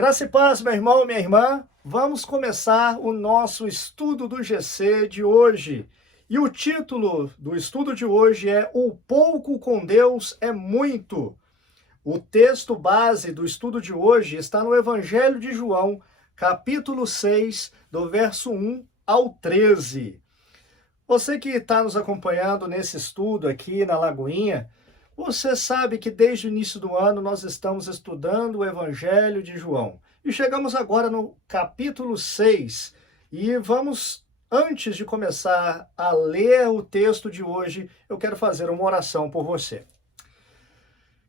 Graça e paz, meu irmão, minha irmã. Vamos começar o nosso estudo do GC de hoje. E o título do estudo de hoje é O Pouco com Deus é Muito. O texto base do estudo de hoje está no Evangelho de João, capítulo 6, do verso 1 ao 13. Você que está nos acompanhando nesse estudo aqui na Lagoinha, você sabe que desde o início do ano nós estamos estudando o Evangelho de João. E chegamos agora no capítulo 6 e vamos, antes de começar a ler o texto de hoje, eu quero fazer uma oração por você.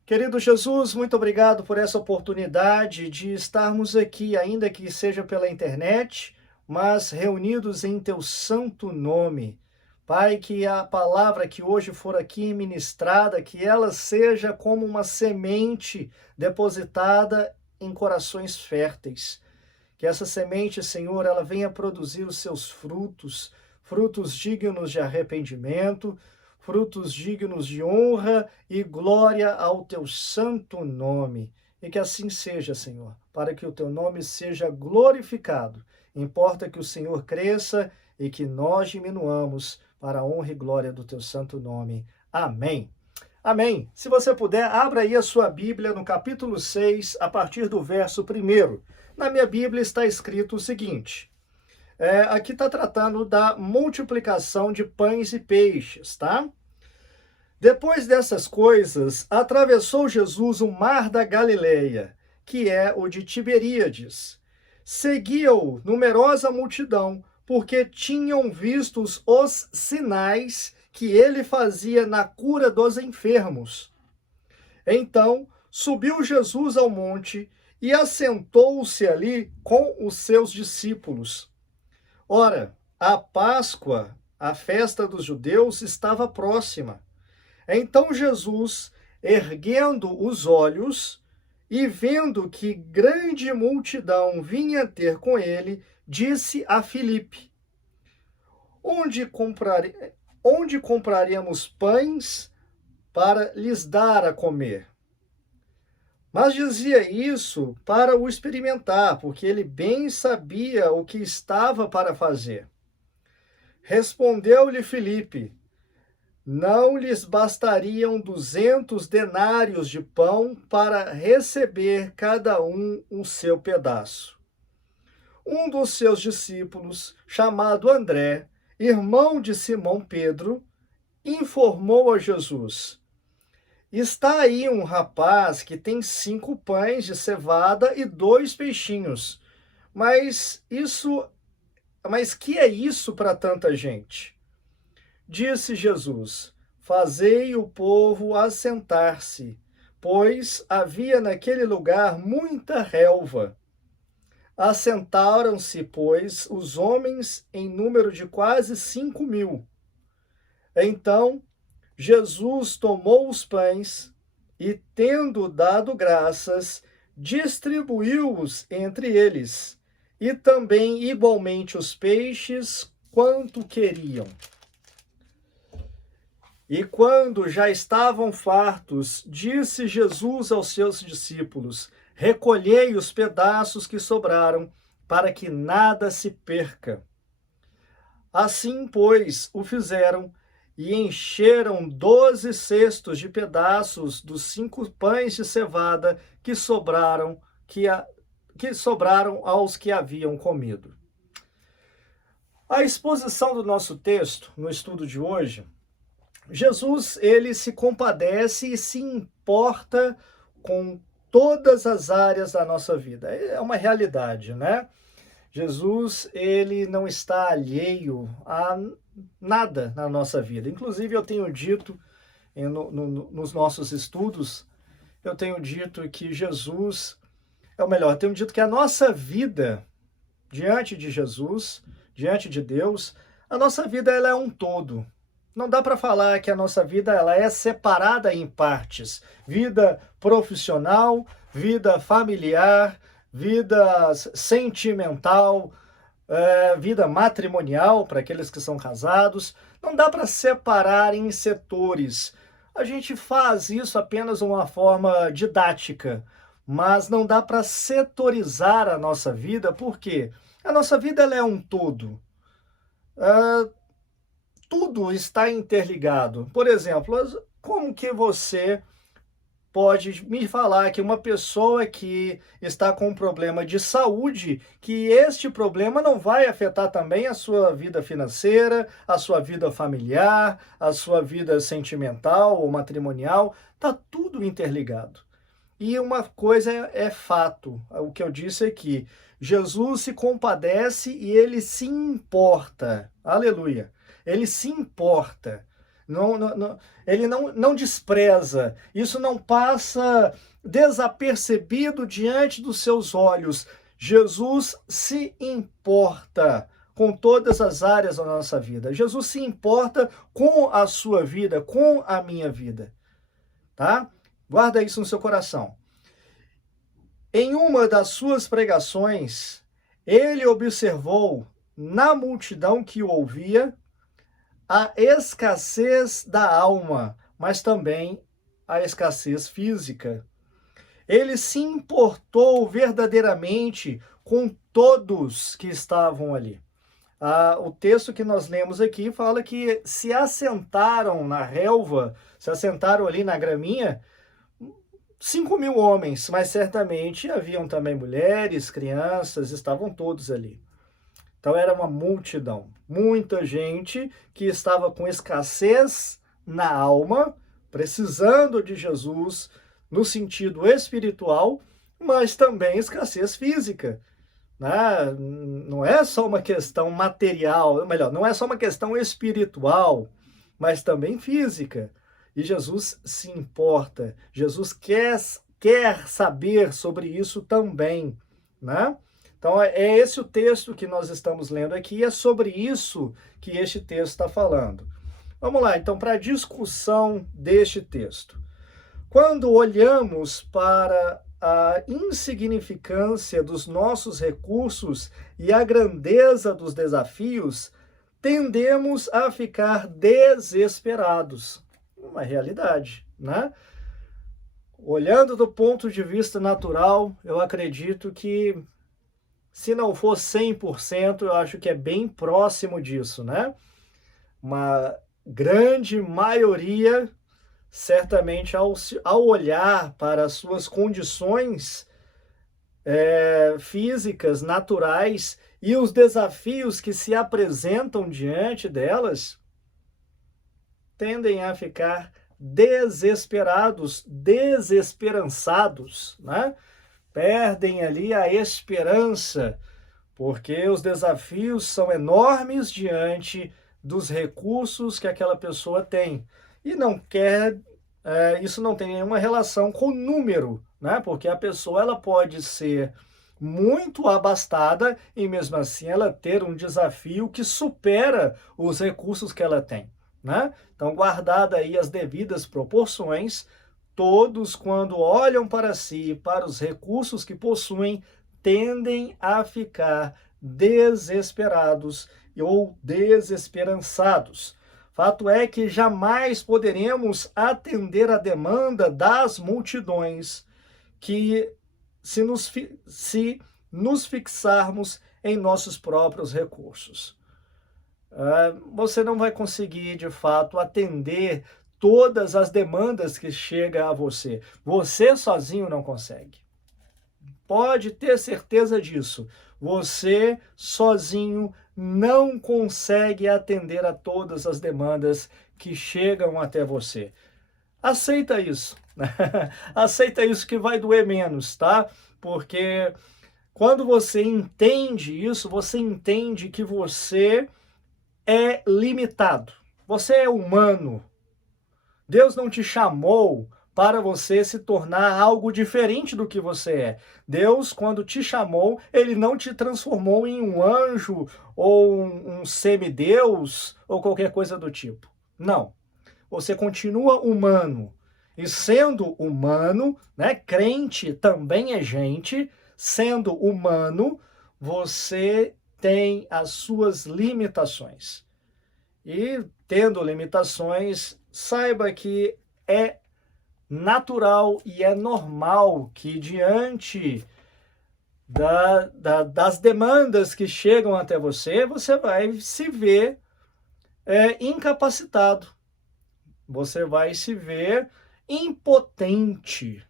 Querido Jesus, muito obrigado por essa oportunidade de estarmos aqui, ainda que seja pela internet, mas reunidos em teu santo nome. Pai, que a palavra que hoje for aqui ministrada, que ela seja como uma semente depositada em corações férteis. Que essa semente, Senhor, ela venha produzir os seus frutos, frutos dignos de arrependimento, frutos dignos de honra e glória ao teu santo nome. E que assim seja, Senhor, para que o teu nome seja glorificado. Importa que o Senhor cresça e que nós diminuamos para a honra e glória do teu santo nome. Amém. Amém. Se você puder, abra aí a sua Bíblia no capítulo 6, a partir do verso 1. Na minha Bíblia está escrito o seguinte. Aqui está tratando da multiplicação de pães e peixes, tá? Depois dessas coisas, atravessou Jesus o mar da Galileia, que é o de Tiberíades. Seguia-o numerosa multidão, porque tinham visto os sinais que ele fazia na cura dos enfermos. Então, subiu Jesus ao monte e assentou-se ali com os seus discípulos. Ora, a Páscoa, a festa dos judeus, estava próxima. Então Jesus, erguendo os olhos e vendo que grande multidão vinha ter com ele, disse a Filipe: onde compraríamos pães para lhes dar a comer? Mas dizia isso para o experimentar, porque ele bem sabia o que estava para fazer. Respondeu-lhe Filipe: não lhes bastariam 200 denários de pão para receber cada um o seu pedaço. Um dos seus discípulos, chamado André, irmão de Simão Pedro, informou a Jesus: está aí um rapaz que tem 5 pães de cevada e 2 peixinhos. Mas que é isso para tanta gente? Disse Jesus: fazei o povo assentar-se, pois havia naquele lugar muita relva. Assentaram-se, pois, os homens em número de quase 5.000. Então Jesus tomou os pães e, tendo dado graças, distribuiu-os entre eles, e também igualmente os peixes, quanto queriam. E quando já estavam fartos, disse Jesus aos seus discípulos: recolhei os pedaços que sobraram, para que nada se perca. Assim, pois, o fizeram, e encheram 12 cestos de pedaços dos 5 pães de cevada que sobraram aos que haviam comido. A exposição do nosso texto, no estudo de hoje, Jesus, ele se compadece e se importa com todas as áreas da nossa vida. É uma realidade, né? Jesus, ele não está alheio a nada na nossa vida. Inclusive, eu tenho dito, nos nossos estudos, eu tenho dito que Jesus, eu tenho dito que a nossa vida, diante de Jesus, diante de Deus, a nossa vida ela é um todo. Não dá para falar que a nossa vida ela é separada em partes. Vida profissional, vida familiar, vida sentimental, vida matrimonial para aqueles que são casados. Não dá para separar em setores. A gente faz isso apenas de uma forma didática, mas não dá para setorizar a nossa vida, por quê? A nossa vida ela é um todo. Ah, tudo está interligado. Por exemplo, como que você pode me falar que uma pessoa que está com um problema de saúde, que este problema não vai afetar também a sua vida financeira, a sua vida familiar, a sua vida sentimental ou matrimonial? Está tudo interligado. E uma coisa é fato, o que eu disse aqui, Jesus se compadece e ele se importa, aleluia, ele se importa, ele não despreza, isso não passa desapercebido diante dos seus olhos. Jesus se importa com todas as áreas da nossa vida, Jesus se importa com a sua vida, com a minha vida, tá? Guarda isso no seu coração. Em uma das suas pregações, ele observou na multidão que o ouvia a escassez da alma, mas também a escassez física. Ele se importou verdadeiramente com todos que estavam ali. O texto que nós lemos aqui fala que se assentaram na relva, se assentaram ali na graminha, 5.000 homens, mas certamente haviam também mulheres, crianças, estavam todos ali. Então era uma multidão, muita gente que estava com escassez na alma, precisando de Jesus no sentido espiritual, mas também escassez física, né? Não é só uma questão material, melhor, não é só uma questão espiritual, mas também física. E Jesus se importa, Jesus quer saber sobre isso também, né? Então, é esse o texto que nós estamos lendo aqui, é sobre isso que este texto está falando. Vamos lá, então, para a discussão deste texto. Quando olhamos para a insignificância dos nossos recursos e a grandeza dos desafios, tendemos a ficar desesperados. Uma realidade, né? Olhando do ponto de vista natural, eu acredito que, se não for 100%, eu acho que é bem próximo disso, né? Uma grande maioria, certamente, ao olhar para as suas condições físicas, naturais, e os desafios que se apresentam diante delas, tendem a ficar desesperados, desesperançados, né? Perdem ali a esperança, porque os desafios são enormes diante dos recursos que aquela pessoa tem. E não quer, isso não tem nenhuma relação com o número, né? Porque a pessoa ela pode ser muito abastada e mesmo assim ela ter um desafio que supera os recursos que ela tem, né? Então, guardada aí as devidas proporções, todos, quando olham para si, para os recursos que possuem, tendem a ficar desesperados ou desesperançados. Fato é que jamais poderemos atender a demanda das multidões que se nos fixarmos em nossos próprios recursos. Você não vai conseguir, de fato, atender todas as demandas que chegam a você. Você sozinho não consegue. Pode ter certeza disso. Você sozinho não consegue atender a todas as demandas que chegam até você. Aceita isso. Aceita isso que vai doer menos, tá? Porque quando você entende isso, você entende que você é limitado. Você é humano. Deus não te chamou para você se tornar algo diferente do que você é. Deus, quando te chamou, ele não te transformou em um anjo ou um semideus ou qualquer coisa do tipo. Não. Você continua humano. E sendo humano, né, crente também é gente, sendo humano, você tem as suas limitações. E tendo limitações, saiba que é natural e é normal que diante das demandas que chegam até você, você vai se ver incapacitado, você vai se ver impotente,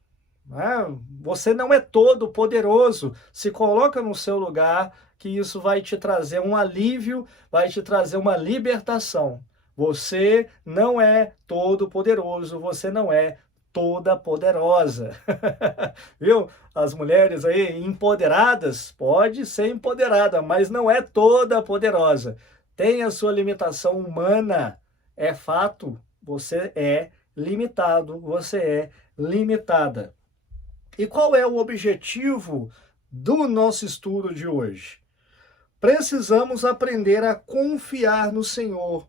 né? Você não é todo poderoso. Se coloca no seu lugar, que isso vai te trazer um alívio, vai te trazer uma libertação. Você não é todo poderoso, você não é toda poderosa. Viu? As mulheres aí empoderadas, pode ser empoderada, mas não é toda poderosa. Tem a sua limitação humana, é fato. Você é limitado, você é limitada. E qual é o objetivo do nosso estudo de hoje? Precisamos aprender a confiar no Senhor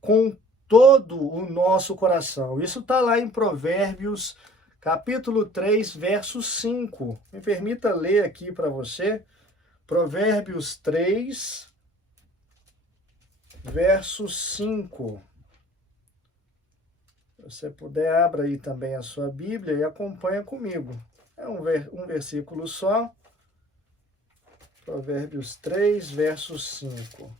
com todo o nosso coração. Isso está lá em Provérbios, capítulo 3, verso 5. Me permita ler aqui para você. Provérbios 3, verso 5. Se você puder, abra aí também a sua Bíblia e acompanha comigo. É um versículo só. Provérbios 3, verso 5.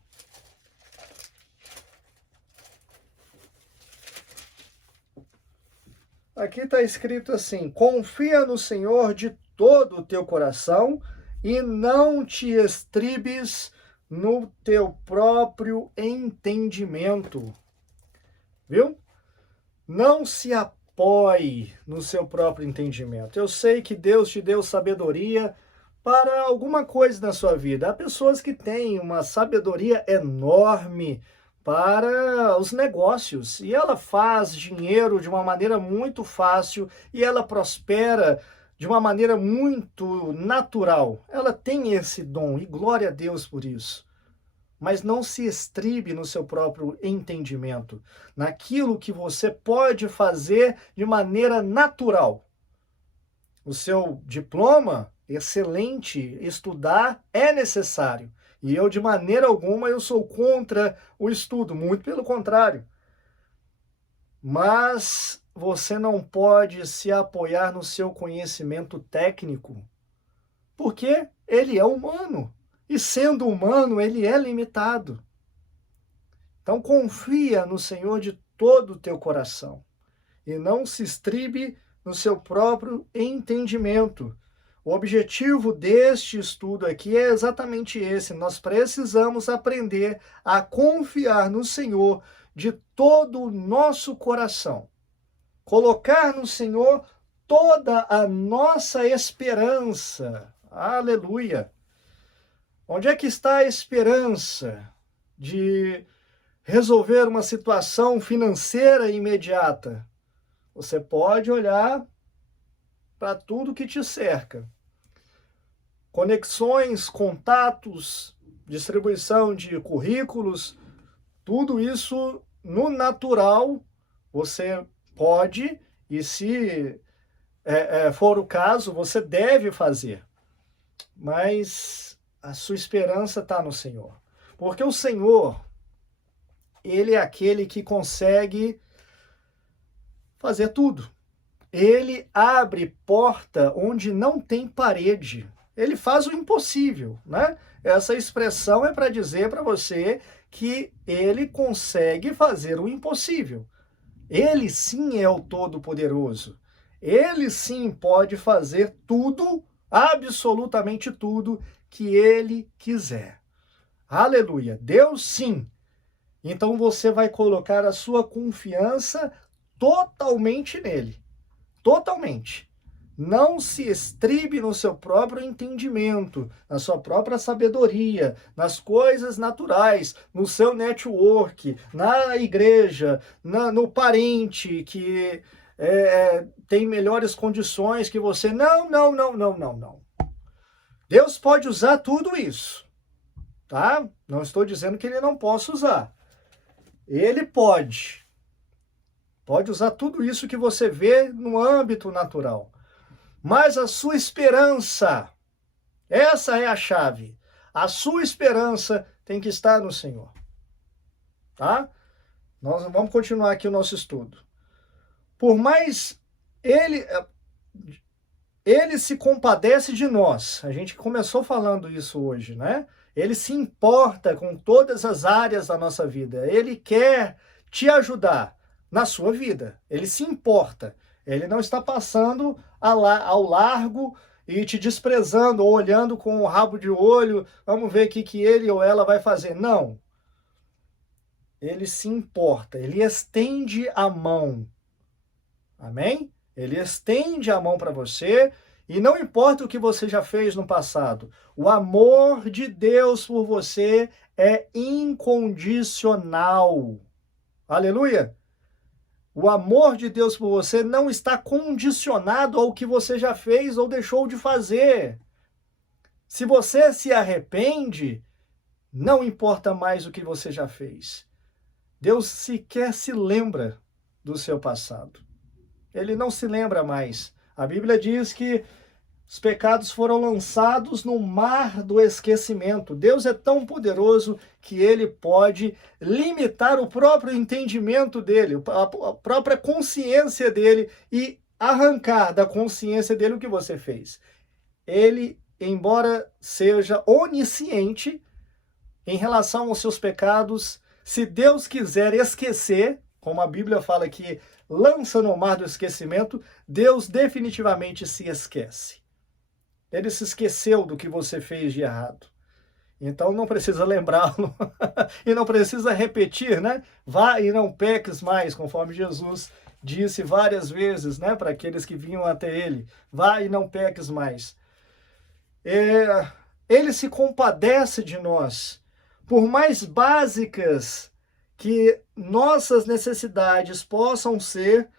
Aqui está escrito assim: confia no Senhor de todo o teu coração e não te estribes no teu próprio entendimento. Viu? Não se apoie no seu próprio entendimento. Eu sei que Deus te deu sabedoria para alguma coisa na sua vida. Há pessoas que têm uma sabedoria enorme para os negócios e ela faz dinheiro de uma maneira muito fácil e ela prospera de uma maneira muito natural. Ela tem esse dom e glória a Deus por isso. Mas não se estribe no seu próprio entendimento, naquilo que você pode fazer de maneira natural. O seu diploma, excelente, estudar é necessário. E eu, de maneira alguma, eu sou contra o estudo, muito pelo contrário. Mas você não pode se apoiar no seu conhecimento técnico, porque ele é humano. E sendo humano, ele é limitado. Então confia no Senhor de todo o teu coração e não se estribe no seu próprio entendimento. O objetivo deste estudo aqui é exatamente esse. Nós precisamos aprender a confiar no Senhor de todo o nosso coração. Colocar no Senhor toda a nossa esperança. Aleluia! Onde é que está a esperança de resolver uma situação financeira imediata? Você pode olhar para tudo que te cerca. Conexões, contatos, distribuição de currículos, tudo isso no natural você pode e se for o caso, você deve fazer. Mas a sua esperança está no Senhor. Porque o Senhor, Ele é aquele que consegue fazer tudo. Ele abre porta onde não tem parede. Ele faz o impossível, né? Essa expressão é para dizer para você que ele consegue fazer o impossível. Ele sim é o Todo-Poderoso. Ele sim pode fazer tudo, absolutamente tudo, que ele quiser. Aleluia! Deus sim. Então você vai colocar a sua confiança totalmente nele. Totalmente. Não se estribe no seu próprio entendimento, na sua própria sabedoria, nas coisas naturais, no seu network, na igreja, no parente que tem melhores condições que você. Não, não, não, não, não, não. Deus pode usar tudo isso, tá? Não estou dizendo que ele não possa usar. Ele pode. Pode usar tudo isso que você vê no âmbito natural. Mas a sua esperança, essa é a chave. A sua esperança tem que estar no Senhor. Tá? Nós vamos continuar aqui o nosso estudo. Por mais Ele, ele se compadece de nós. A gente começou falando isso hoje, né? Ele se importa com todas as áreas da nossa vida. Ele quer te ajudar na sua vida. Ele se importa. Ele não está passando ao largo e te desprezando ou olhando com o rabo de olho. Vamos ver o que ele ou ela vai fazer. Não. Ele se importa. Ele estende a mão. Amém? Ele estende a mão para você. E não importa o que você já fez no passado, o amor de Deus por você é incondicional. Aleluia! O amor de Deus por você não está condicionado ao que você já fez ou deixou de fazer. Se você se arrepende, não importa mais o que você já fez. Deus sequer se lembra do seu passado. Ele não se lembra mais. A Bíblia diz que os pecados foram lançados no mar do esquecimento. Deus é tão poderoso que ele pode limitar o próprio entendimento dele, a própria consciência dele e arrancar da consciência dele o que você fez. Ele, embora seja onisciente em relação aos seus pecados, se Deus quiser esquecer, como a Bíblia fala que lança no mar do esquecimento, Deus definitivamente se esquece. Ele se esqueceu do que você fez de errado. Então não precisa lembrá-lo e não precisa repetir, né? Vá e não peques mais, conforme Jesus disse várias vezes, né? Para aqueles que vinham até ele. Vá e não peques mais. Ele se compadece de nós. Por mais básicas que nossas necessidades possam ser,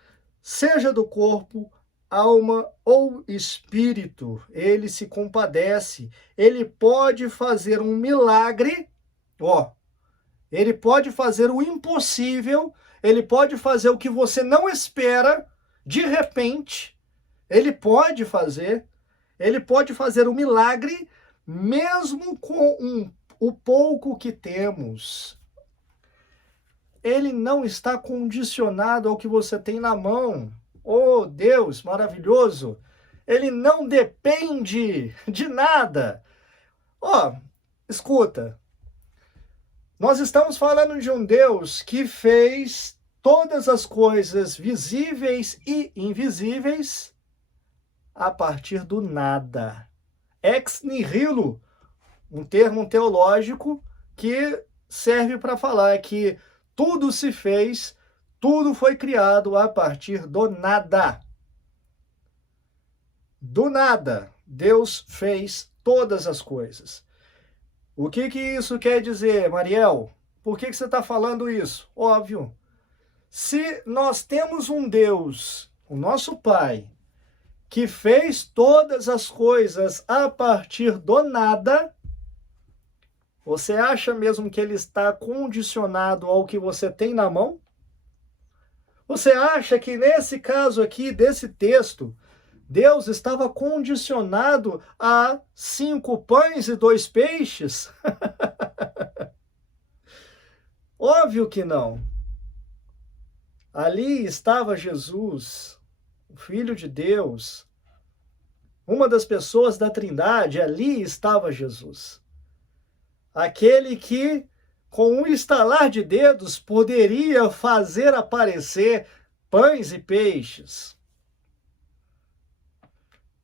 seja do corpo, alma ou espírito, ele se compadece. Ele pode fazer um milagre, ele pode fazer o impossível, ele pode fazer o que você não espera, de repente, ele pode fazer o milagre, mesmo com o pouco que temos. Ele não está condicionado ao que você tem na mão. Oh, Deus maravilhoso! Ele não depende de nada. Escuta. Nós estamos falando de um Deus que fez todas as coisas visíveis e invisíveis a partir do nada. Ex nihilo, um termo teológico que serve para falar que tudo se fez, tudo foi criado a partir do nada. Do nada, Deus fez todas as coisas. O que isso quer dizer, Mariel? Por que você está falando isso? Óbvio. Se nós temos um Deus, o nosso Pai, que fez todas as coisas a partir do nada, você acha mesmo que ele está condicionado ao que você tem na mão? Você acha que nesse caso aqui, desse texto, Deus estava condicionado a 5 pães e 2 peixes? Óbvio que não. Ali estava Jesus, o Filho de Deus, uma das pessoas da Trindade, ali estava Jesus. Aquele que, com um estalar de dedos, poderia fazer aparecer pães e peixes.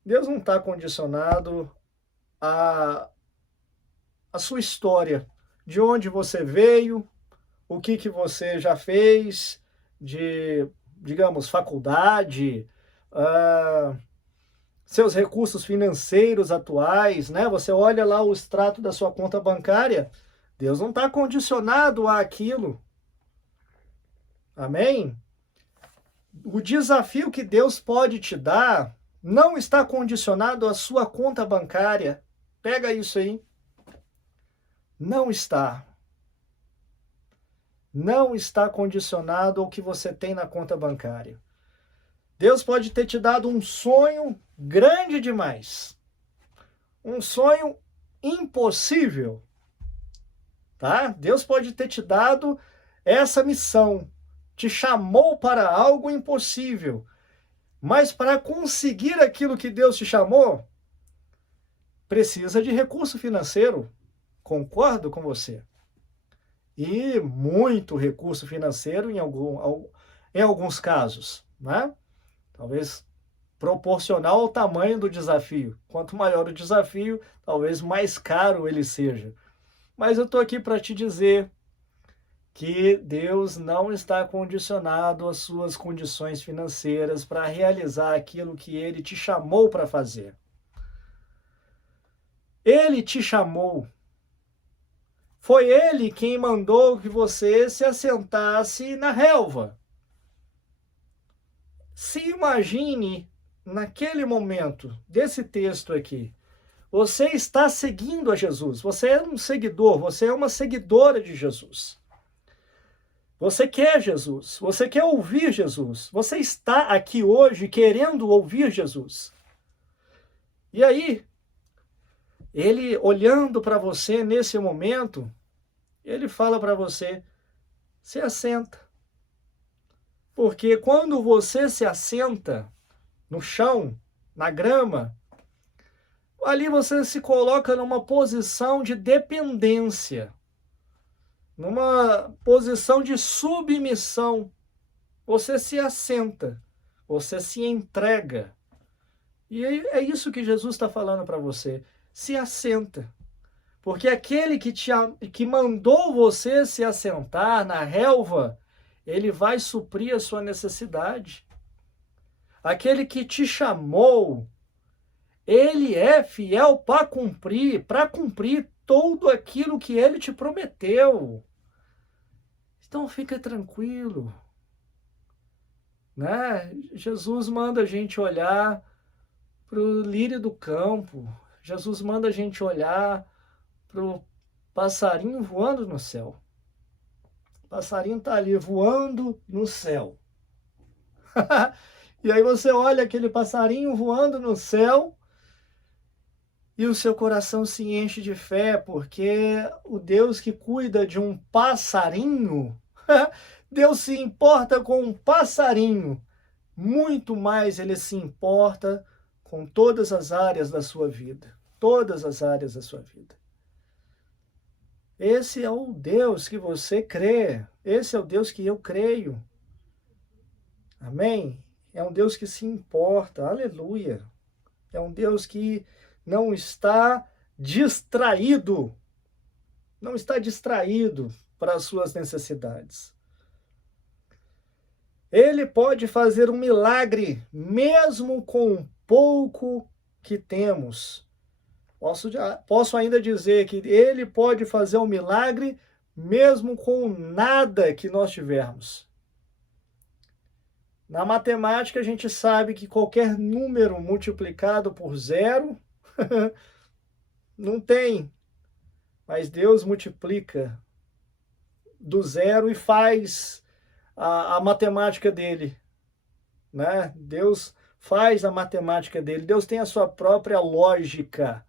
Deus não está condicionado à sua história, de onde você veio, o que você já fez, de, digamos, faculdade, seus recursos financeiros atuais, né? Você olha lá o extrato da sua conta bancária, Deus não está condicionado àquilo. Amém? O desafio que Deus pode te dar não está condicionado à sua conta bancária. Pega isso aí. Não está. Não está condicionado ao que você tem na conta bancária. Deus pode ter te dado um sonho grande demais. Um sonho impossível. Tá? Deus pode ter te dado essa missão. Te chamou para algo impossível. Mas para conseguir aquilo que Deus te chamou, precisa de recurso financeiro. Concordo com você. E muito recurso financeiro em alguns casos, né? Talvez proporcional ao tamanho do desafio. Quanto maior o desafio, talvez mais caro ele seja. Mas eu estou aqui para te dizer que Deus não está condicionado às suas condições financeiras para realizar aquilo que Ele te chamou para fazer. Ele te chamou. Foi Ele quem mandou que você se assentasse na relva. Se imagine, naquele momento desse texto aqui, você está seguindo a Jesus, você é um seguidor, você é uma seguidora de Jesus. Você quer Jesus, você quer ouvir Jesus, você está aqui hoje querendo ouvir Jesus. E aí, Ele olhando para você nesse momento, Ele fala para você, se assenta. Porque quando você se assenta no chão, na grama, ali você se coloca numa posição de dependência, numa posição de submissão. Você se assenta, você se entrega. E é isso que Jesus está falando para você. Se assenta. Porque aquele que mandou você se assentar na relva, ele vai suprir a sua necessidade. Aquele que te chamou, ele é fiel para cumprir tudo aquilo que ele te prometeu. Então fica tranquilo, né? Jesus manda a gente olhar para o lírio do campo. Jesus manda a gente olhar para o passarinho voando no céu. O passarinho está ali voando no céu. E aí você olha aquele passarinho voando no céu e o seu coração se enche de fé, porque o Deus que cuida de um passarinho, Deus se importa com um passarinho, muito mais Ele se importa com todas as áreas da sua vida, todas as áreas da sua vida. Esse é o Deus que você crê, esse é o Deus que eu creio. Amém? É um Deus que se importa, aleluia. É um Deus que não está distraído, para as suas necessidades. Ele pode fazer um milagre, mesmo com pouco que temos. Posso ainda dizer que Ele pode fazer um milagre, mesmo com nada que nós tivermos. Na matemática, a gente sabe que qualquer número multiplicado por zero não tem. Mas Deus multiplica do zero e faz a matemática dele, né? Deus faz a matemática dele. Deus tem a sua própria lógica.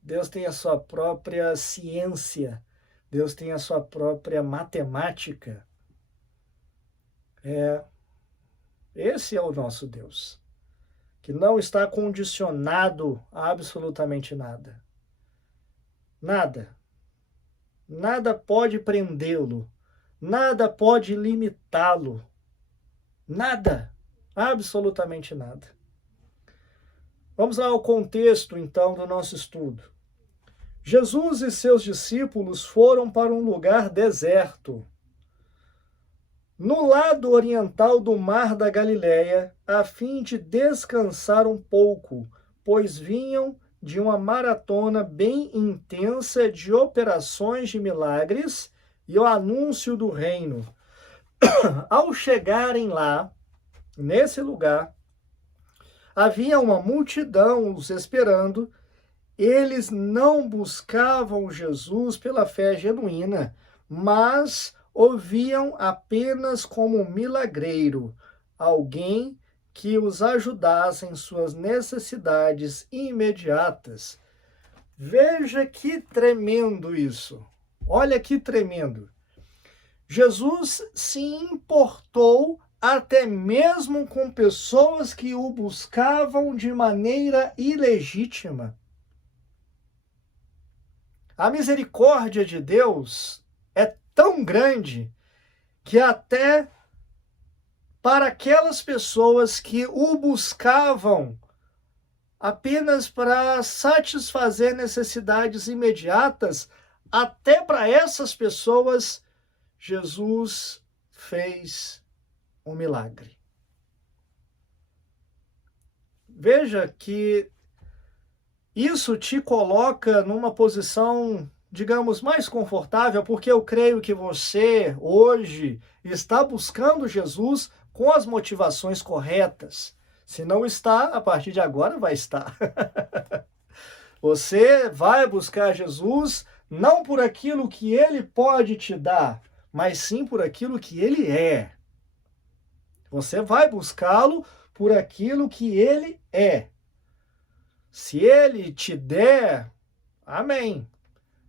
Deus tem a sua própria ciência. Deus tem a sua própria matemática. Esse é o nosso Deus, que não está condicionado a absolutamente nada. Nada. Nada pode prendê-lo. Nada pode limitá-lo. Nada. Absolutamente nada. Vamos lá ao contexto, então, do nosso estudo. Jesus e seus discípulos foram para um lugar deserto, no lado oriental do Mar da Galileia, a fim de descansar um pouco, pois vinham de uma maratona bem intensa de operações de milagres e o anúncio do reino. Ao chegarem lá, nesse lugar, havia uma multidão os esperando. Eles não buscavam Jesus pela fé genuína, mas o viam apenas como um milagreiro, alguém que os ajudasse em suas necessidades imediatas. Veja que tremendo isso. Olha que tremendo. Jesus se importou até mesmo com pessoas que o buscavam de maneira ilegítima. A misericórdia de Deus é tão grande que até para aquelas pessoas que o buscavam apenas para satisfazer necessidades imediatas, até para essas pessoas, Jesus fez um milagre. Veja que isso te coloca numa posição, digamos, mais confortável, porque eu creio que você, hoje, está buscando Jesus com as motivações corretas. Se não está, a partir de agora vai estar. Você vai buscar Jesus não por aquilo que ele pode te dar, mas sim por aquilo que ele é. Você vai buscá-lo por aquilo que ele é. Se ele te der, amém.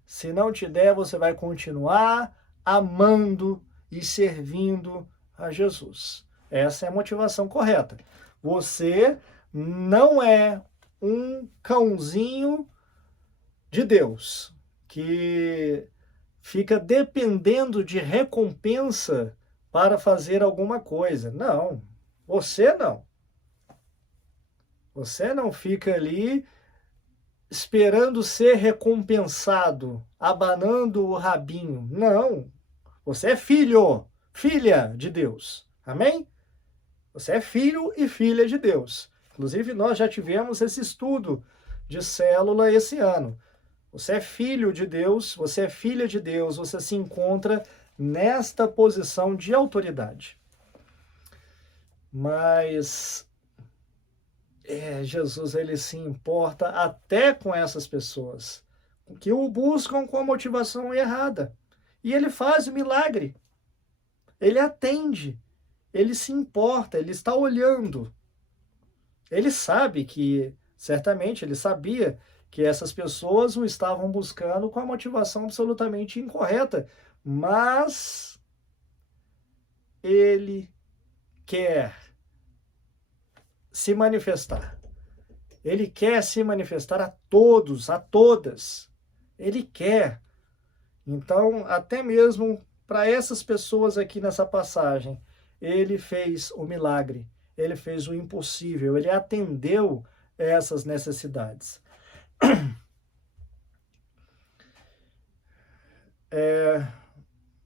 Se não te der, você vai continuar amando e servindo a Jesus. Essa é a motivação correta. Você não é um cãozinho de Deus que fica dependendo de recompensa para fazer alguma coisa. Não, você não. Você não fica ali esperando ser recompensado, abanando o rabinho. Não. Você é filho, filha de Deus. Amém? Você é filho e filha de Deus. Inclusive, nós já tivemos esse estudo de célula esse ano. Você é filho de Deus, você é filha de Deus, você se encontra nesta posição de autoridade. Mas Jesus, ele se importa até com essas pessoas que o buscam com a motivação errada. E ele faz o milagre. Ele atende. Ele se importa, ele está olhando. Ele sabe que, certamente, ele sabia que essas pessoas o estavam buscando com a motivação absolutamente incorreta, mas ele quer se manifestar. Ele quer se manifestar a todos, a todas. Ele quer. Então, até mesmo para essas pessoas aqui nessa passagem, ele fez o milagre, ele fez o impossível, ele atendeu essas necessidades.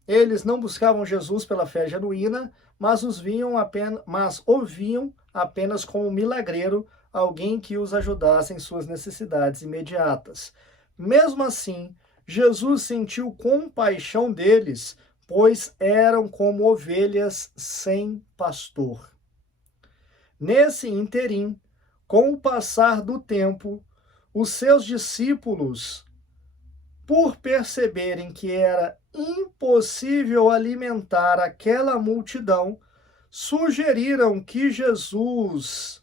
Eles não buscavam Jesus pela fé genuína, mas o viam apenas como um milagreiro, alguém que os ajudasse em suas necessidades imediatas. Mesmo assim, Jesus sentiu compaixão deles, pois eram como ovelhas sem pastor. Nesse interim, com o passar do tempo, os seus discípulos, por perceberem que era impossível alimentar aquela multidão, sugeriram que Jesus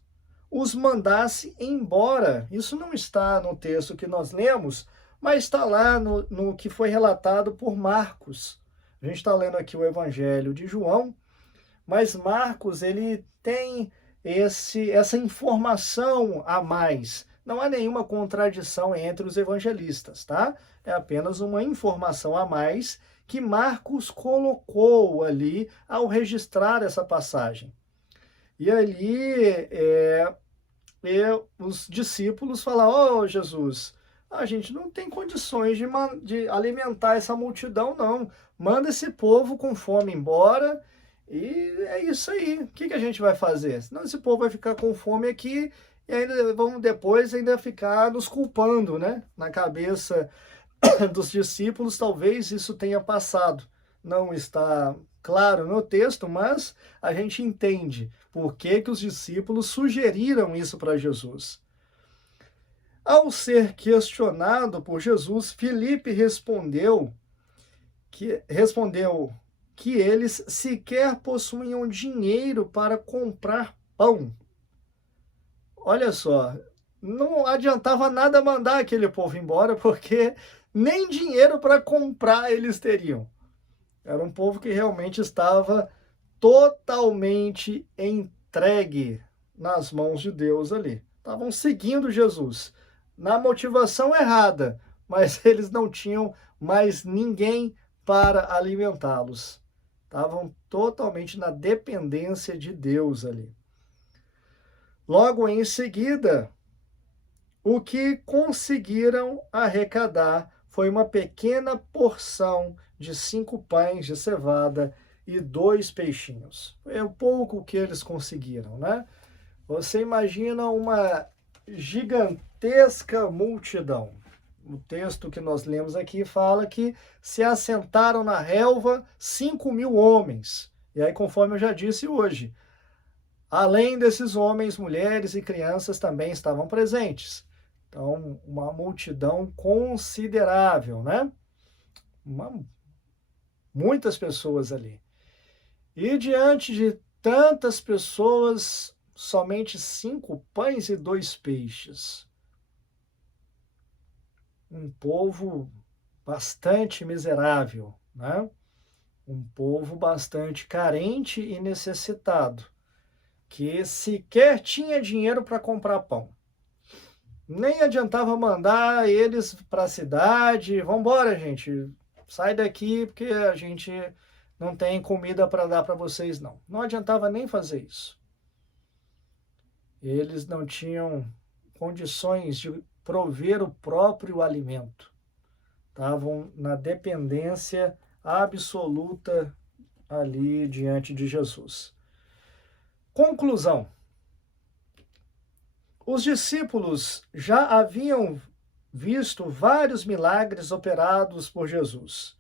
os mandasse embora. Isso não está no texto que nós lemos, mas está lá no que foi relatado por Marcos. A gente está lendo aqui o Evangelho de João, mas Marcos, ele tem essa informação a mais. Não há nenhuma contradição entre os evangelistas, tá? É apenas uma informação a mais que Marcos colocou ali ao registrar essa passagem. E ali os discípulos falam: "Oh, Jesus, a gente não tem condições de alimentar essa multidão, não. Manda esse povo com fome embora e é isso aí. O que a gente vai fazer? Senão esse povo vai ficar com fome aqui e ainda vão depois ficar nos culpando, né? Na cabeça dos discípulos, talvez isso tenha passado. Não está claro no texto, mas a gente entende por que os discípulos sugeriram isso para Jesus. Ao ser questionado por Jesus, Filipe respondeu que eles sequer possuíam dinheiro para comprar pão. Olha só, não adiantava nada mandar aquele povo embora, porque nem dinheiro para comprar eles teriam. Era um povo que realmente estava totalmente entregue nas mãos de Deus ali. Estavam seguindo Jesus na motivação errada, mas eles não tinham mais ninguém para alimentá-los. Estavam totalmente na dependência de Deus ali. Logo em seguida, o que conseguiram arrecadar foi uma pequena porção de 5 pães de cevada e 2 peixinhos. É o pouco que eles conseguiram, né? Você imagina uma gigantesca multidão. O texto que nós lemos aqui fala que se assentaram na relva 5.000 homens. E aí, conforme eu já disse hoje, além desses homens, mulheres e crianças também estavam presentes. Então, uma multidão considerável, né? Muitas pessoas ali. E diante de tantas pessoas, somente 5 pães e 2 peixes. Um povo bastante miserável, né? Um povo bastante carente e necessitado, que sequer tinha dinheiro para comprar pão. Nem adiantava mandar eles para a cidade. Vamos embora, gente. Sai daqui porque a gente não tem comida para dar para vocês, não. Não adiantava nem fazer isso. Eles não tinham condições de prover o próprio alimento. Estavam na dependência absoluta ali diante de Jesus. Conclusão. Os discípulos já haviam visto vários milagres operados por Jesus.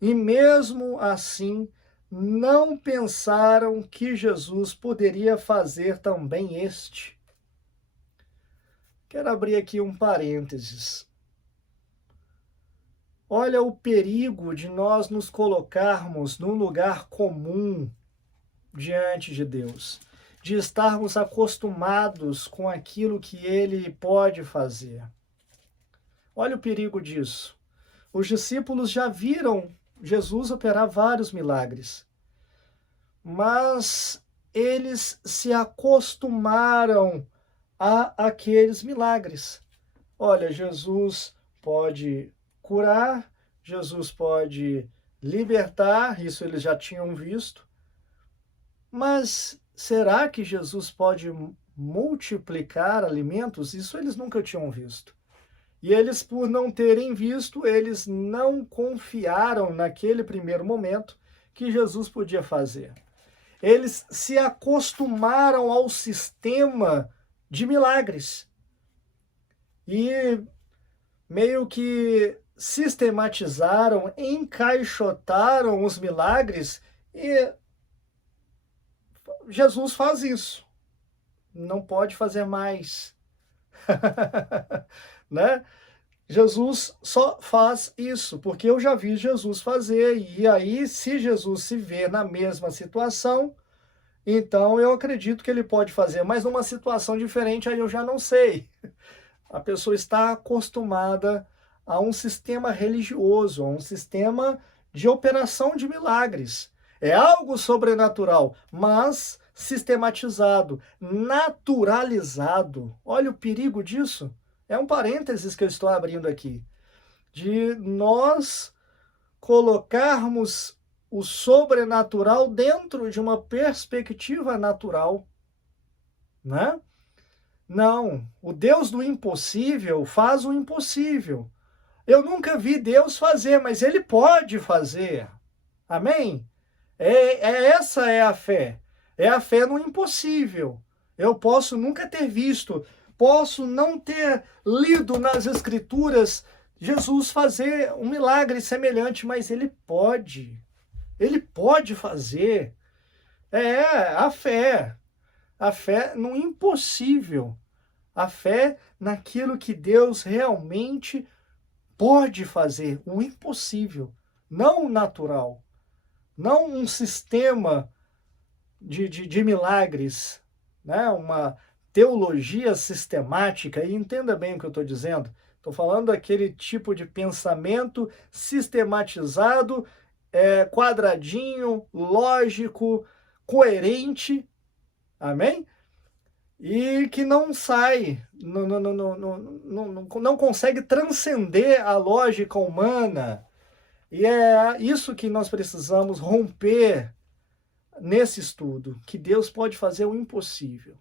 E mesmo assim, não pensaram que Jesus poderia fazer também este. Quero abrir aqui um parênteses. Olha o perigo de nós nos colocarmos num lugar comum diante de Deus, de estarmos acostumados com aquilo que Ele pode fazer. Olha o perigo disso. Os discípulos já viram Jesus operar vários milagres, mas eles se acostumaram a aqueles milagres. Olha, Jesus pode curar, Jesus pode libertar, isso eles já tinham visto, mas será que Jesus pode multiplicar alimentos? Isso eles nunca tinham visto. E eles, por não terem visto, eles não confiaram naquele primeiro momento que Jesus podia fazer. Eles se acostumaram ao sistema de milagres. E meio que sistematizaram, encaixotaram os milagres e Jesus faz isso. Não pode fazer mais. Né? Jesus só faz isso, porque eu já vi Jesus fazer, e aí se Jesus se vê na mesma situação, então eu acredito que ele pode fazer, mas numa situação diferente aí eu já não sei. A pessoa está acostumada a um sistema religioso, a um sistema de operação de milagres. É algo sobrenatural, mas sistematizado, naturalizado. Olha o perigo disso. É um parênteses que eu estou abrindo aqui, de nós colocarmos o sobrenatural dentro de uma perspectiva natural, né? Não, o Deus do impossível faz o impossível. Eu nunca vi Deus fazer, mas Ele pode fazer. Amém? Essa é a fé. É a fé no impossível. Eu posso nunca ter visto, posso não ter lido nas Escrituras Jesus fazer um milagre semelhante, mas Ele pode. Ele pode fazer. É a fé. A fé no impossível. A fé naquilo que Deus realmente pode fazer. O impossível. Não o natural. Não um sistema de milagres, né? Uma teologia sistemática, e entenda bem o que eu estou dizendo. Estou falando daquele tipo de pensamento sistematizado, quadradinho, lógico, coerente, amém? E que não sai, não consegue transcender a lógica humana. E é isso que nós precisamos romper nesse estudo, que Deus pode fazer o impossível.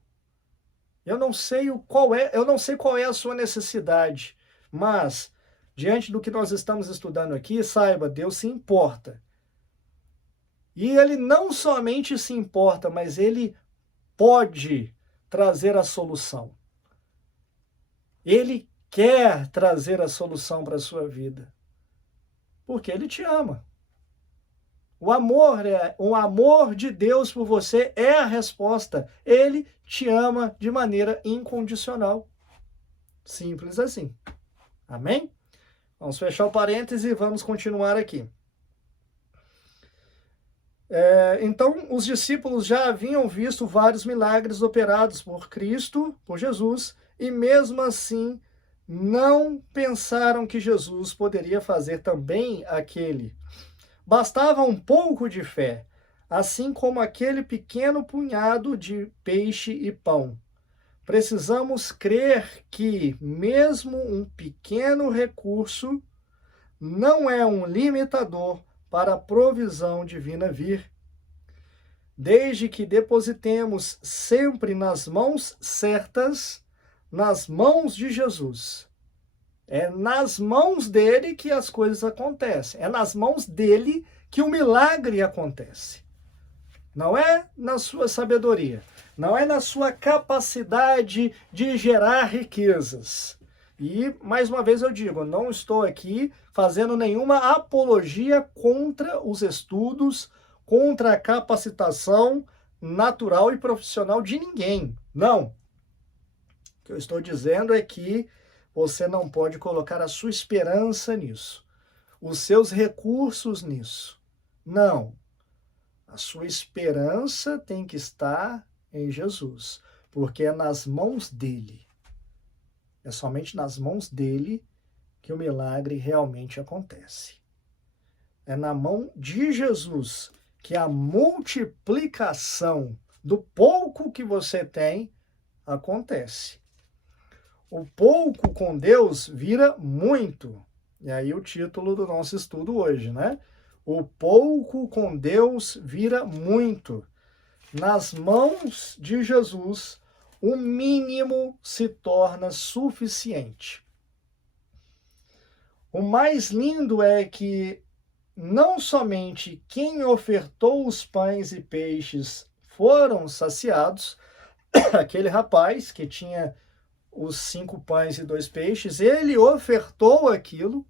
Eu não sei qual é a sua necessidade, mas diante do que nós estamos estudando aqui, saiba, Deus se importa. E ele não somente se importa, mas ele pode trazer a solução. Ele quer trazer a solução para a sua vida. Porque ele te ama. O amor de Deus por você é a resposta. Ele te ama de maneira incondicional. Simples assim. Amém? Vamos fechar o parêntese e vamos continuar aqui. Então, os discípulos já haviam visto vários milagres operados por Cristo, por Jesus, e mesmo assim não pensaram que Jesus poderia fazer também aquele. Bastava um pouco de fé, assim como aquele pequeno punhado de peixe e pão. Precisamos crer que mesmo um pequeno recurso não é um limitador para a provisão divina vir. Desde que depositemos sempre nas mãos certas, nas mãos de Jesus. É nas mãos dele que as coisas acontecem. É nas mãos dele que o milagre acontece. Não é na sua sabedoria. Não é na sua capacidade de gerar riquezas. E, mais uma vez eu digo, não estou aqui fazendo nenhuma apologia contra os estudos, contra a capacitação natural e profissional de ninguém. Não. O que eu estou dizendo é que você não pode colocar a sua esperança nisso, os seus recursos nisso. Não. A sua esperança tem que estar em Jesus, porque é nas mãos dele. É somente nas mãos dele que o milagre realmente acontece. É na mão de Jesus que a multiplicação do pouco que você tem acontece. O pouco com Deus vira muito. E aí o título do nosso estudo hoje, né? O pouco com Deus vira muito. Nas mãos de Jesus, o mínimo se torna suficiente. O mais lindo é que não somente quem ofertou os pães e peixes foram saciados, aquele rapaz que tinha os 5 pães e 2 peixes, ele ofertou aquilo,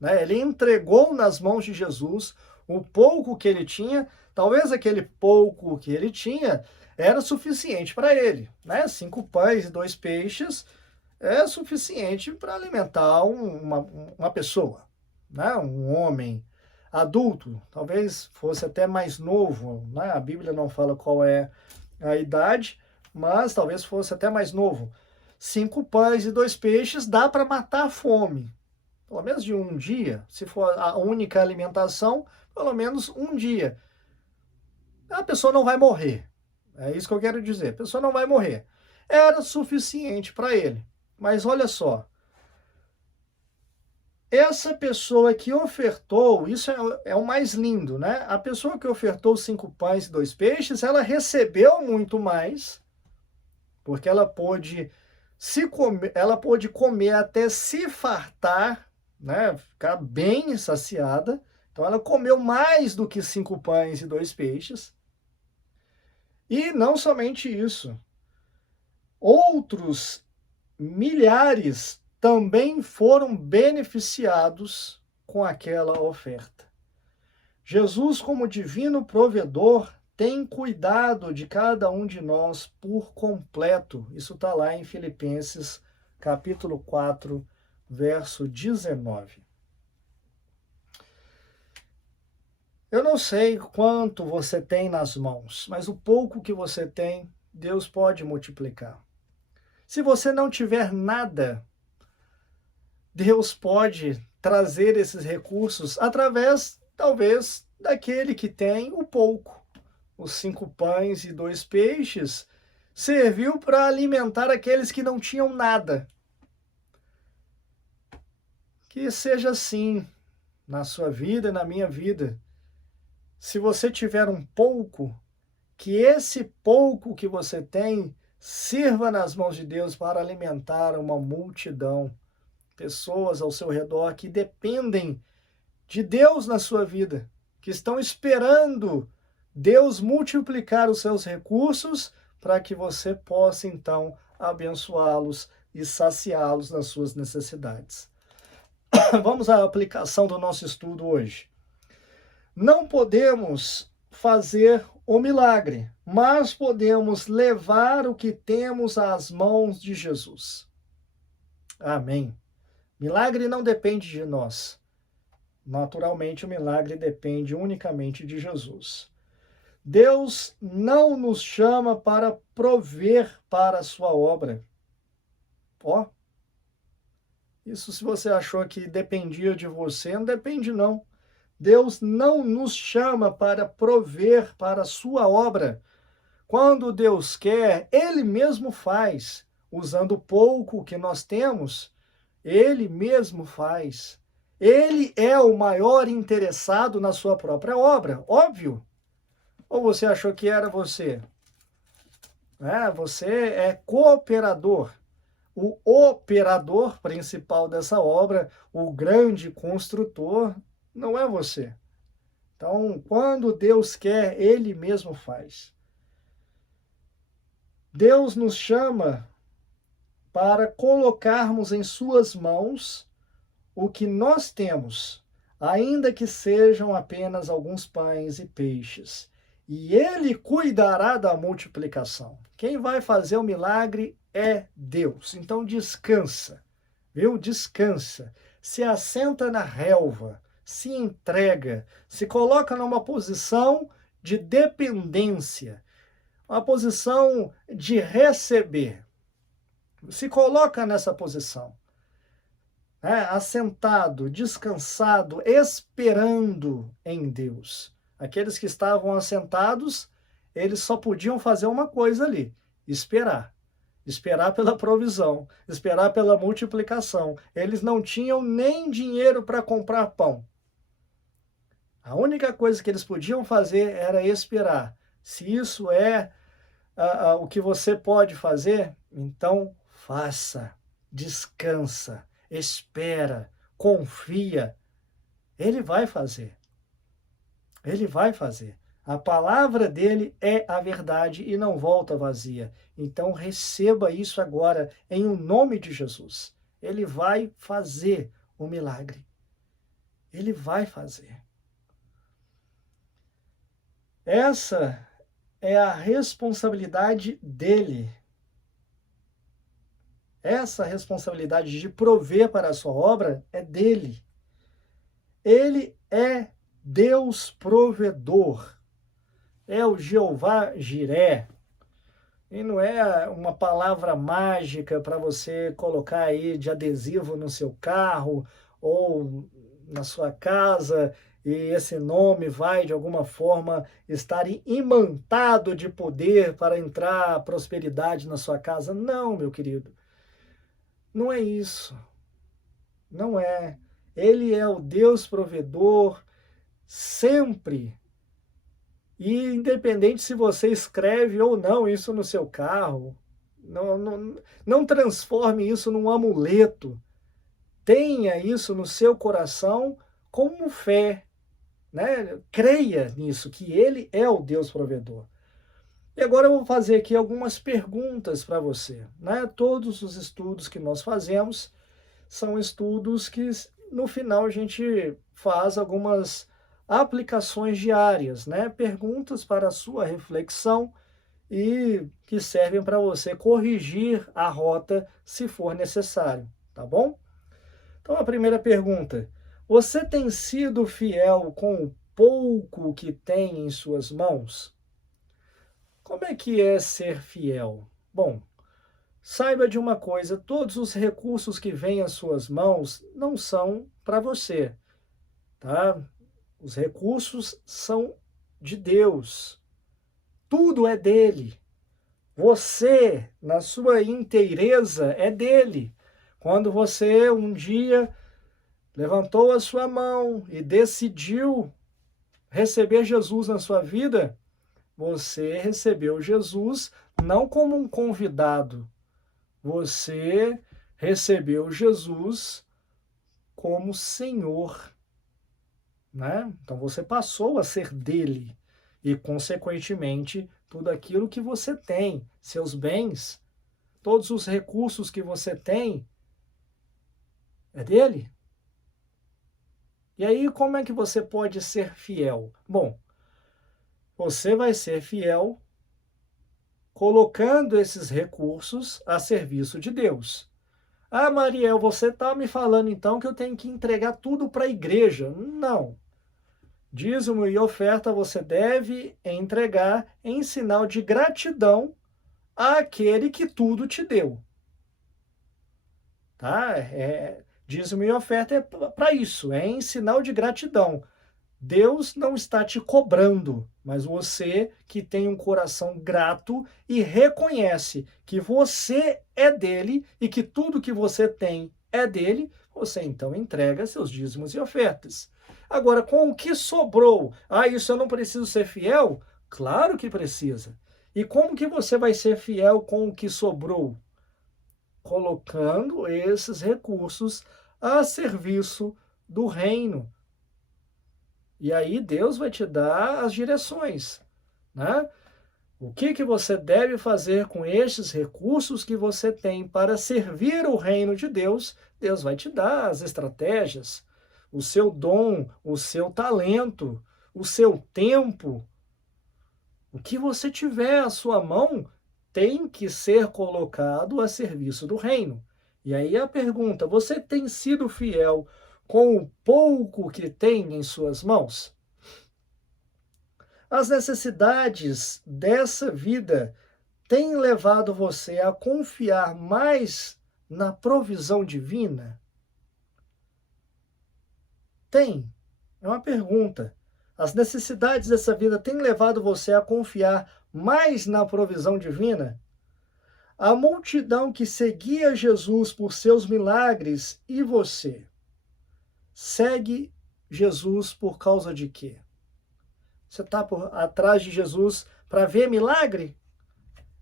né? Ele entregou nas mãos de Jesus o pouco que ele tinha. Talvez aquele pouco que ele tinha era suficiente para ele, né? 5 pães e 2 peixes é suficiente para alimentar uma pessoa, né? Um homem adulto, talvez fosse até mais novo, né? A Bíblia não fala qual é a idade, mas talvez fosse até mais novo. 5 pães e 2 peixes dá para matar a fome, pelo menos de um dia. Se for a única alimentação, pelo menos um dia. A pessoa não vai morrer. É isso que eu quero dizer. A pessoa não vai morrer. Era suficiente para ele. Mas olha só. Essa pessoa que ofertou, isso é o mais lindo, né? A pessoa que ofertou 5 pães e 2 peixes, ela recebeu muito mais, porque ela pôde comer até se fartar, né? Ficar bem saciada. Então ela comeu mais do que 5 pães e 2 peixes. E não somente isso. Outros milhares também foram beneficiados com aquela oferta. Jesus, como divino provedor, tem cuidado de cada um de nós por completo. Isso está lá em Filipenses, capítulo 4, verso 19. Eu não sei quanto você tem nas mãos, mas o pouco que você tem, Deus pode multiplicar. Se você não tiver nada, Deus pode trazer esses recursos através, talvez, daquele que tem o pouco. os 5 pães e 2 peixes serviu para alimentar aqueles que não tinham nada. Que seja assim na sua vida e na minha vida. Se você tiver um pouco, que esse pouco que você tem sirva nas mãos de Deus para alimentar uma multidão, pessoas ao seu redor que dependem de Deus na sua vida, que estão esperando Deus multiplicar os seus recursos para que você possa então abençoá-los e saciá-los nas suas necessidades. Vamos à aplicação do nosso estudo hoje. Não podemos fazer o milagre, mas podemos levar o que temos às mãos de Jesus. Amém. Milagre não depende de nós. Naturalmente, o milagre depende unicamente de Jesus. Deus não nos chama para prover para a sua obra. Ó, isso se você achou que dependia de você, não depende não. Deus não nos chama para prover para a sua obra. Quando Deus quer, Ele mesmo faz. Usando o pouco que nós temos, Ele mesmo faz. Ele é o maior interessado na sua própria obra, óbvio. Ou você achou que era você? Você é cooperador. O operador principal dessa obra, o grande construtor, não é você. Então, quando Deus quer, Ele mesmo faz. Deus nos chama para colocarmos em suas mãos o que nós temos, ainda que sejam apenas alguns pães e peixes. E Ele cuidará da multiplicação. Quem vai fazer o milagre é Deus. Então descansa, viu? Descansa. Se assenta na relva, se entrega, se coloca numa posição de dependência, uma posição de receber. Se coloca nessa posição, assentado, descansado, esperando em Deus. Aqueles que estavam assentados, eles só podiam fazer uma coisa ali, esperar. Esperar pela provisão, esperar pela multiplicação. Eles não tinham nem dinheiro para comprar pão. A única coisa que eles podiam fazer era esperar. Se isso é o que você pode fazer, então faça, descansa, espera, confia. Ele vai fazer. Ele vai fazer. A palavra dele é a verdade e não volta vazia. Então receba isso agora em o nome de Jesus. Ele vai fazer o milagre. Ele vai fazer. Essa é a responsabilidade dele. Essa responsabilidade de prover para a sua obra é dele. Ele é Deus provedor. É o Jeová Jiré. E não é uma palavra mágica para você colocar aí de adesivo no seu carro ou na sua casa e esse nome vai de alguma forma estar imantado de poder para entrar prosperidade na sua casa. Não, meu querido. Não é isso. Não é. Ele é o Deus provedor sempre. E independente se você escreve ou não isso no seu carro, não transforme isso num amuleto. Tenha isso no seu coração como fé, né? Creia nisso, que Ele é o Deus provedor. E agora eu vou fazer aqui algumas perguntas para você, né? Todos os estudos que nós fazemos são estudos que no final a gente faz algumas aplicações diárias, né? Perguntas para a sua reflexão e que servem para você corrigir a rota se for necessário, tá bom? Então a primeira pergunta: você tem sido fiel com o pouco que tem em suas mãos? Como é que é ser fiel? Bom, saiba de uma coisa, todos os recursos que vêm às suas mãos não são para você, tá? Os recursos são de Deus. Tudo é dele. Você, na sua inteireza, é dele. Quando você um dia levantou a sua mão e decidiu receber Jesus na sua vida, você recebeu Jesus não como um convidado, você recebeu Jesus como Senhor, né? Então você passou a ser dele e, consequentemente, tudo aquilo que você tem, seus bens, todos os recursos que você tem, é dele. E aí, como é que você pode ser fiel? Bom, você vai ser fiel colocando esses recursos a serviço de Deus. Ah, Mariel, você está me falando então que eu tenho que entregar tudo para a igreja. Não. Dízimo e oferta você deve entregar em sinal de gratidão àquele que tudo te deu. Tá? Dízimo e oferta é para isso, é em sinal de gratidão. Deus não está te cobrando, mas você que tem um coração grato e reconhece que você é dele e que tudo que você tem é dele, você então entrega seus dízimos e ofertas. Agora, com o que sobrou? Ah, isso eu não preciso ser fiel? Claro que precisa. E como que você vai ser fiel com o que sobrou? Colocando esses recursos a serviço do reino. E aí Deus vai te dar as direções, né? O que você deve fazer com estes recursos que você tem para servir o reino de Deus? Deus vai te dar as estratégias, o seu dom, o seu talento, o seu tempo. O que você tiver à sua mão tem que ser colocado a serviço do reino. E aí a pergunta: você tem sido fiel com o pouco que tem em suas mãos? As necessidades dessa vida têm levado você a confiar mais na provisão divina? Tem. É uma pergunta. As necessidades dessa vida têm levado você a confiar mais na provisão divina? A multidão que seguia Jesus por seus milagres e você segue Jesus por causa de quê? Você está atrás de Jesus para ver milagre?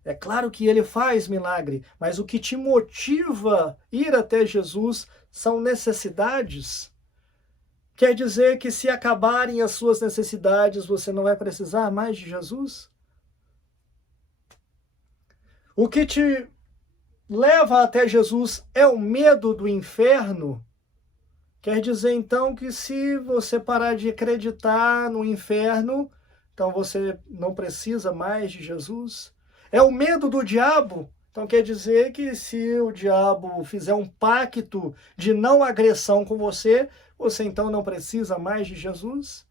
É claro que ele faz milagre, mas o que te motiva a ir até Jesus são necessidades. Quer dizer que se acabarem as suas necessidades, você não vai precisar mais de Jesus? O que te leva até Jesus é o medo do inferno? Quer dizer então que se você parar de acreditar no inferno, então você não precisa mais de Jesus? É o medo do diabo? Então quer dizer que se o diabo fizer um pacto de não agressão com você, você então não precisa mais de Jesus?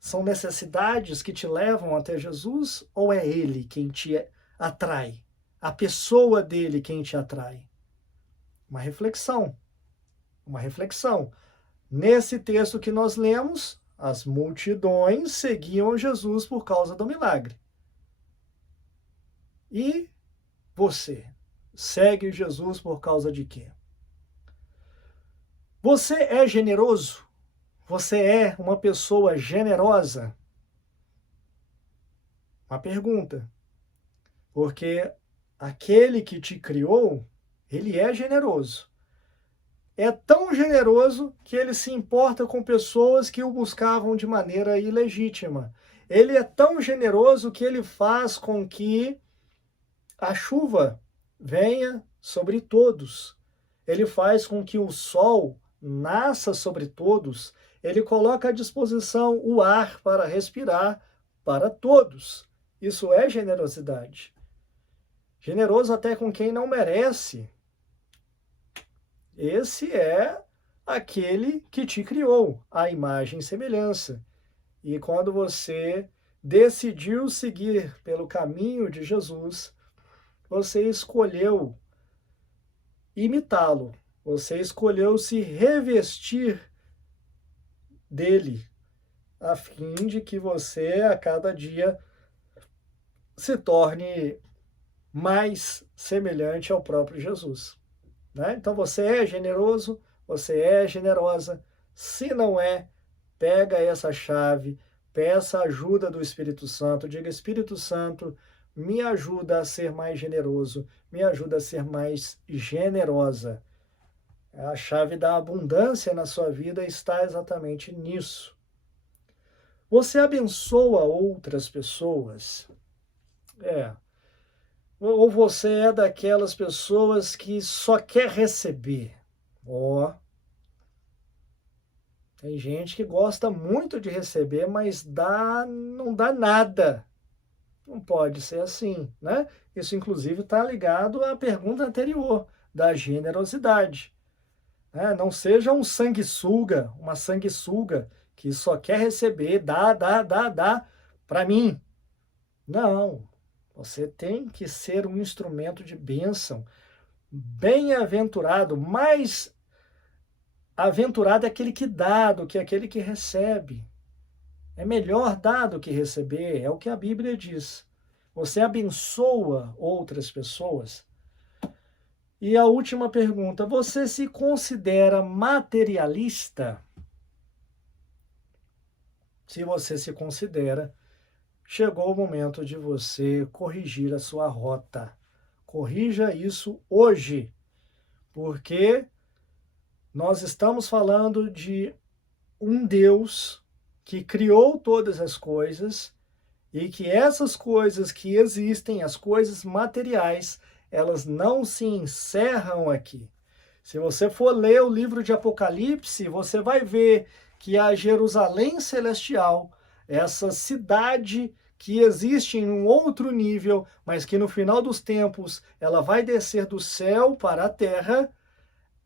São necessidades que te levam até Jesus ou é ele quem te atrai? A pessoa dele quem te atrai? Uma reflexão. Uma reflexão. Nesse texto que nós lemos, as multidões seguiam Jesus por causa do milagre. E você segue Jesus por causa de quê? Você é generoso? Você é uma pessoa generosa? Uma pergunta. Porque aquele que te criou, ele é generoso. É tão generoso que ele se importa com pessoas que o buscavam de maneira ilegítima. Ele é tão generoso que ele faz com que a chuva venha sobre todos. Ele faz com que o sol nasça sobre todos. Ele coloca à disposição o ar para respirar para todos. Isso é generosidade. Generoso até com quem não merece. Esse é aquele que te criou, a imagem e semelhança. E quando você decidiu seguir pelo caminho de Jesus, você escolheu imitá-lo, você escolheu se revestir dele, a fim de que você, a cada dia, se torne mais semelhante ao próprio Jesus, né? Então você é generoso, você é generosa. Se não é, pega essa chave, peça a ajuda do Espírito Santo, diga: Espírito Santo, me ajuda a ser mais generoso, me ajuda a ser mais generosa. A chave da abundância na sua vida está exatamente nisso. Você abençoa outras pessoas? Ou você é daquelas pessoas que só quer receber? Tem gente que gosta muito de receber, mas não dá nada. Não pode ser assim, né? Isso, inclusive, está ligado à pergunta anterior, da generosidade, né? Não seja um sanguessuga, uma sanguessuga, que só quer receber, dá, para mim. Não, você tem que ser um instrumento de bênção. Bem-aventurado, mais aventurado é aquele que dá do que aquele que recebe. É melhor dar do que receber, é o que a Bíblia diz. Você abençoa outras pessoas? E a última pergunta, você se considera materialista? Se você se considera, chegou o momento de você corrigir a sua rota. Corrija isso hoje, porque nós estamos falando de um Deus que criou todas as coisas e que essas coisas que existem, as coisas materiais, elas não se encerram aqui. Se você for ler o livro de Apocalipse, você vai ver que a Jerusalém Celestial, essa cidade que existe em um outro nível, mas que no final dos tempos ela vai descer do céu para a terra,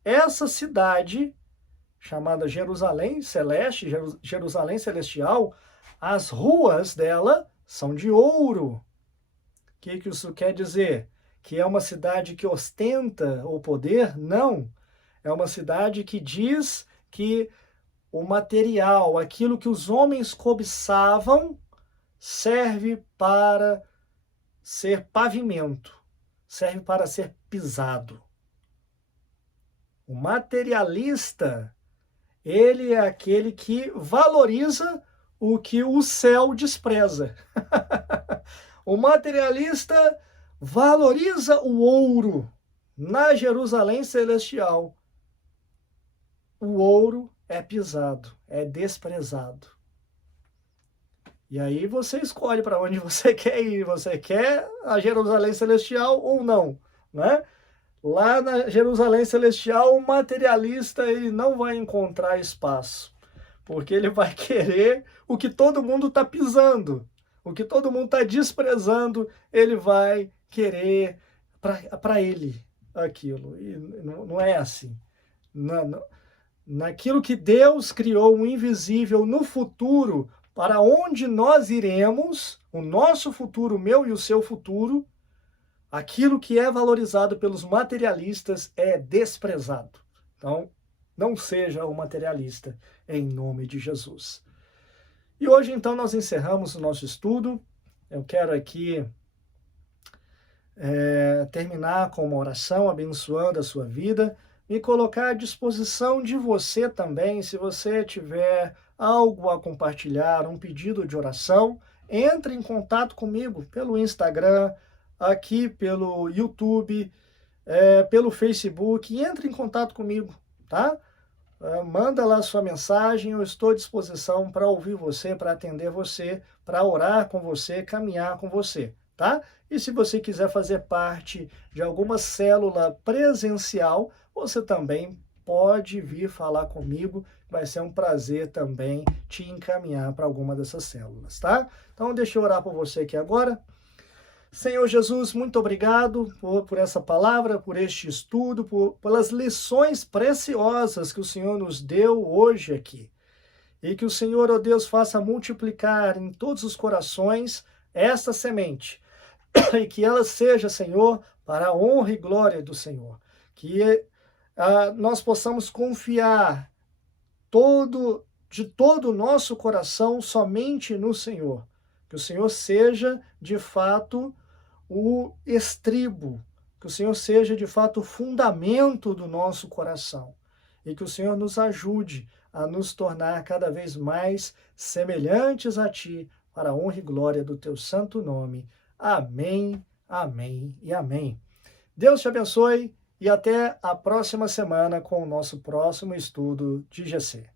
essa cidade, chamada Jerusalém Celeste, Jerusalém Celestial, as ruas dela são de ouro. O que isso quer dizer? Que é uma cidade que ostenta o poder? Não. É uma cidade que diz que o material, aquilo que os homens cobiçavam, serve para ser pavimento, serve para ser pisado. O materialista, ele é aquele que valoriza o que o céu despreza. O materialista valoriza o ouro. Na Jerusalém Celestial, o ouro é pisado, é desprezado. E aí você escolhe para onde você quer ir. Você quer a Jerusalém Celestial ou não, né? Lá na Jerusalém Celestial, o materialista ele não vai encontrar espaço, porque ele vai querer o que todo mundo está pisando, o que todo mundo está desprezando, ele vai querer para ele aquilo. E não é assim. Naquilo que Deus criou, o invisível, no futuro, para onde nós iremos, o nosso futuro, o meu e o seu futuro, aquilo que é valorizado pelos materialistas é desprezado. Então, não seja um materialista, em nome de Jesus. E hoje, então, nós encerramos o nosso estudo. Eu quero aqui terminar com uma oração abençoando a sua vida, me colocar à disposição de você também, se você tiver algo a compartilhar, um pedido de oração, entre em contato comigo pelo Instagram, aqui pelo YouTube, pelo Facebook, entre em contato comigo, tá? Manda lá sua mensagem, eu estou à disposição para ouvir você, para atender você, para orar com você, caminhar com você, tá? E se você quiser fazer parte de alguma célula presencial, você também pode vir falar comigo, vai ser um prazer também te encaminhar para alguma dessas células, tá? Então deixa eu orar por você aqui agora. Senhor Jesus, muito obrigado por essa palavra, por este estudo, pelas lições preciosas que o Senhor nos deu hoje aqui. E que o Senhor, ó Deus, faça multiplicar em todos os corações esta semente. E que ela seja, Senhor, para a honra e glória do Senhor. Que nós possamos confiar de todo o nosso coração somente no Senhor. Que o Senhor seja, de fato, o estribo, que o Senhor seja, de fato, o fundamento do nosso coração. E que o Senhor nos ajude a nos tornar cada vez mais semelhantes a Ti, para a honra e glória do Teu santo nome. Amém, amém e amém. Deus te abençoe e até a próxima semana com o nosso próximo estudo de GC.